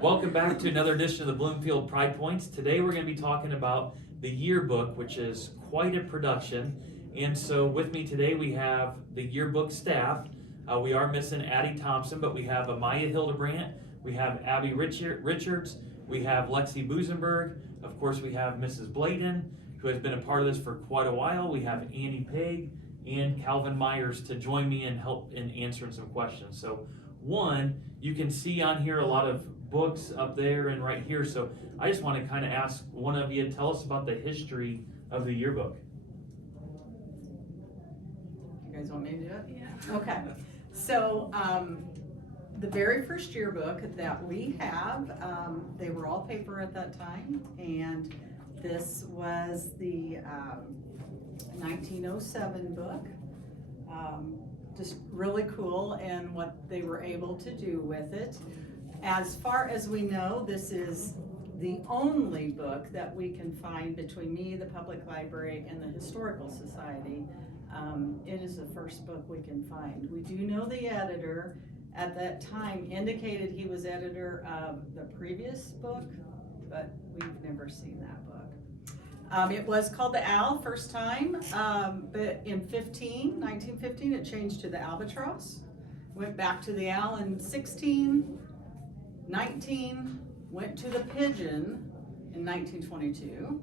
Welcome back to another edition of the Bloomfield Pride Points. Today we're going to be talking about the yearbook, which is quite a production. And so with me today we have the yearbook staff. We are missing Addi Thompson, but we have Amya Hilderbrand, we have Abbi Richards, we have Lexi Busenberg, of course we have Mrs. Bladen, who has been a part of this for quite a while. We have Pegg and Calvin Myers to join me and help in answering some questions. So one, you can see on here a lot of books up there and right here. So I just want to kind of ask one of you, tell us about the history of the yearbook. You guys want me to do it? Yeah. Okay. So the very first yearbook that we have, they were all paper at that time, and this was the 1907 book. Just really cool, and what they were able to do with it. As far as we know, this is the only book that we can find between me, the Public Library, and the Historical Society. It is the first book we can find. We do know the editor at that time indicated he was editor of the previous book, but we've never seen that book. It was called the Owl first time, but in 1915, it changed to the Albatross. Went back to the Owl in 16, 19, went to the Pigeon in 1922,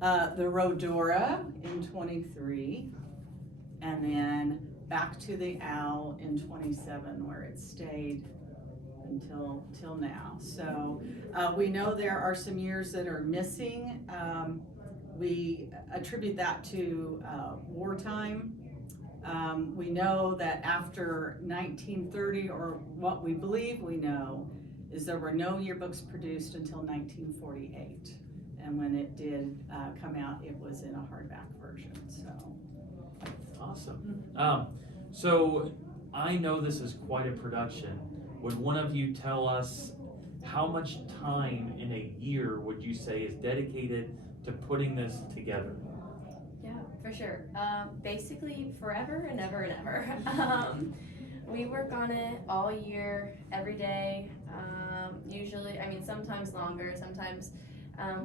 the Rhodora in 23, and then back to the Owl in 27, where it stayed until now. So we know there are some years that are missing. We attribute that to wartime. We know that after 1930, or what we believe we know, is there were no yearbooks produced until 1948. And when it did come out, it was in a hardback version. So Awesome. So I know this is quite a production. Would one of you tell us how much time in a year would you say is dedicated to putting this together? Yeah, for sure. Basically forever and ever and ever. We work on it all year, every day. Usually, I mean, sometimes longer, sometimes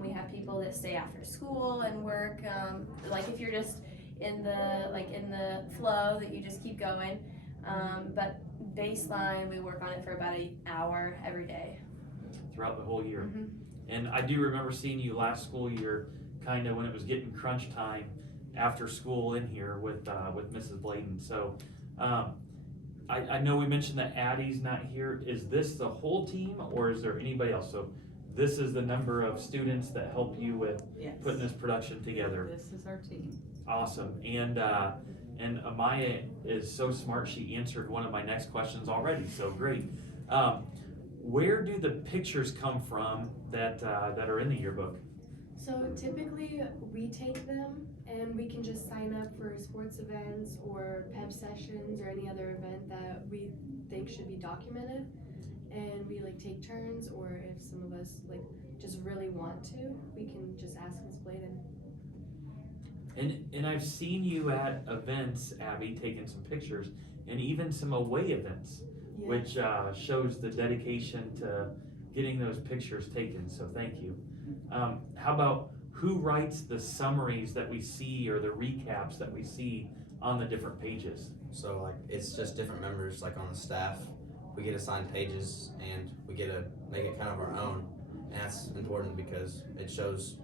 we have people that stay after school and work. Like if you're just in the flow that you just keep going. But baseline, we work on it for about an hour every day. Throughout the whole year. Mm-hmm. And I do remember seeing you last school year, kind of when it was getting crunch time after school in here with Mrs. Bladen. So I know we mentioned that Addi's not here. Is this the whole team, or is there anybody else? So this is the number of students that help you with yes, putting this production together. this is our team. Awesome. And Amya is so smart, she answered one of my next questions already, so great. Where do the pictures come from that are in the yearbook? So typically we take them and we can just sign up for sports events or PEP sessions or any other event that we think should be documented, and we take turns, or if some of us just really want to, we can just ask Ms. Bladen. And I've seen you at events, Abbi, taking some pictures, and even some away events, Yeah. which shows the dedication to getting those pictures taken, so thank you. How about who writes the summaries that we see, or the recaps that we see on the different pages? So it's just different members on the staff. We get assigned pages and we get to make it kind of our own. And that's important because it shows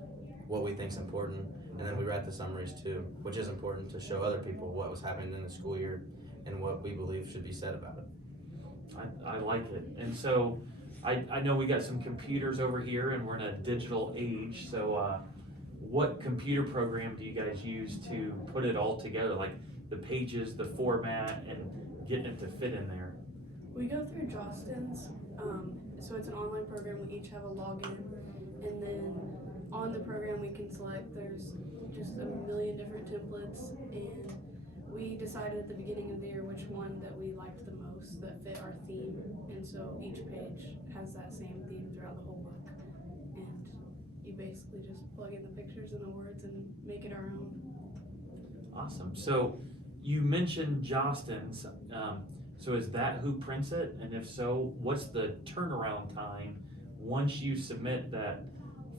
what we think is important. And then we write the summaries too, which is important to show other people what was happening in the school year and what we believe should be said about it. I like it. And so I know we got some computers over here and we're in a digital age. So what computer program do you guys use to put it all together? Like the pages, the format, and getting it to fit in there? We go through Jostens, so it's an online program. We each have a login, and then on the program we can select, there's just a million different templates, and we decided at the beginning of the year which one that we liked the most that fit our theme, and so each page has that same theme throughout the whole book, and you basically just plug in the pictures and the words and make it our own. Awesome. So you mentioned Jostens. So is that who prints it? And if so, what's the turnaround time once you submit that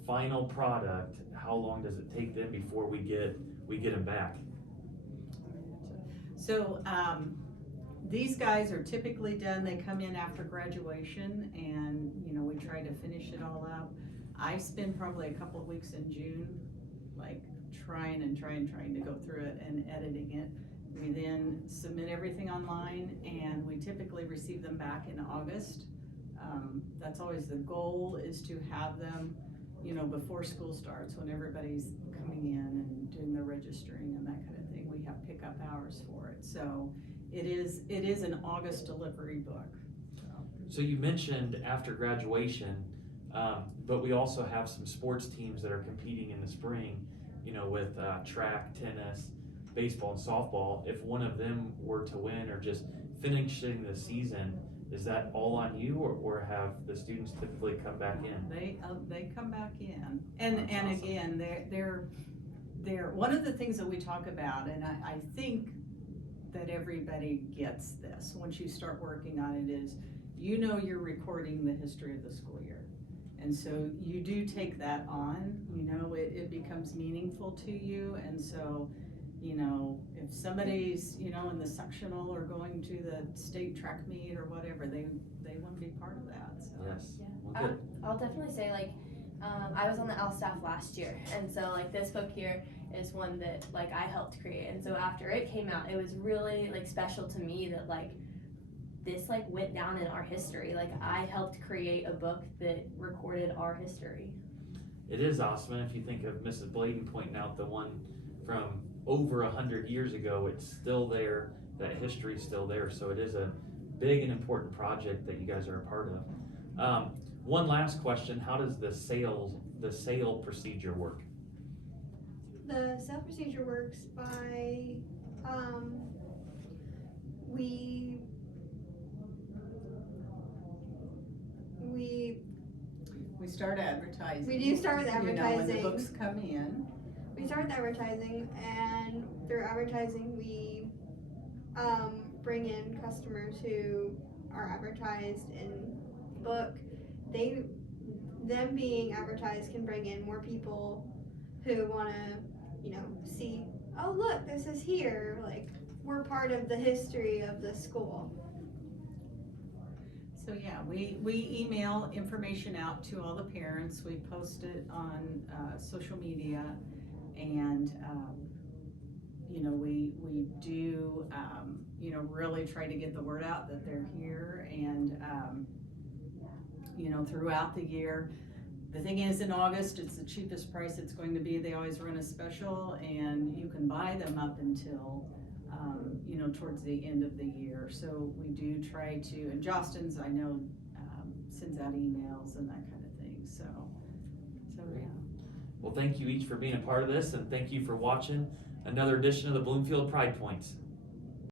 final product? How long does it take them before we get them back? So, these guys are typically done, they come in after graduation and, we try to finish it all up. I spend probably a couple of weeks in June, like trying to go through it and editing it. We then submit everything online and we typically receive them back in August. That's always the goal, is to have them, before school starts, when everybody's coming in and doing their registering and that kind of thing. We have pickup hours for it. So it is an August delivery book. So you mentioned after graduation, but we also have some sports teams that are competing in the spring, with track, tennis, baseball, and softball. If one of them were to win or just finishing the season, is that all on you, or have the students typically come back in? They come back in, and Awesome. Again, they're one of the things that we talk about, and I think that everybody gets this once you start working on it, is you're recording the history of the school year, and so you do take that on. It becomes meaningful to you, and so if somebody's in the sectional or going to the state track meet or whatever, they want to be part of that. So. Yes. Yeah. Well, good. I'll definitely say, I was on the L staff last year, and so this book here is one that I helped create, and so after it came out, it was really special to me that this went down in our history. I helped create a book that recorded our history. It is awesome, and if you think of Mrs. Bladen pointing out the one from over 100 years ago, it's still there. That history is still there, so it is a big and important project that you guys are a part of. One last question: how does the sale procedure work? The sale procedure works by we start advertising. We do start with When advertising. the books come in. We start with advertising, and through advertising we bring in customers who are advertised in the book. Them being advertised can bring in more people who want to, see, oh look, this is here. We're part of the history of the school. So yeah, we email information out to all the parents. We post it on social media, and we do really try to get the word out that they're here, and throughout the year. The thing is, in August, it's the cheapest price it's going to be. They always run a special, and you can buy them up until towards the end of the year. So we do try to, and Jostens, I know, sends out emails and that kind of thing. So yeah. Well, thank you each for being a part of this, and thank you for watching another edition of the Bloomfield Pride Points.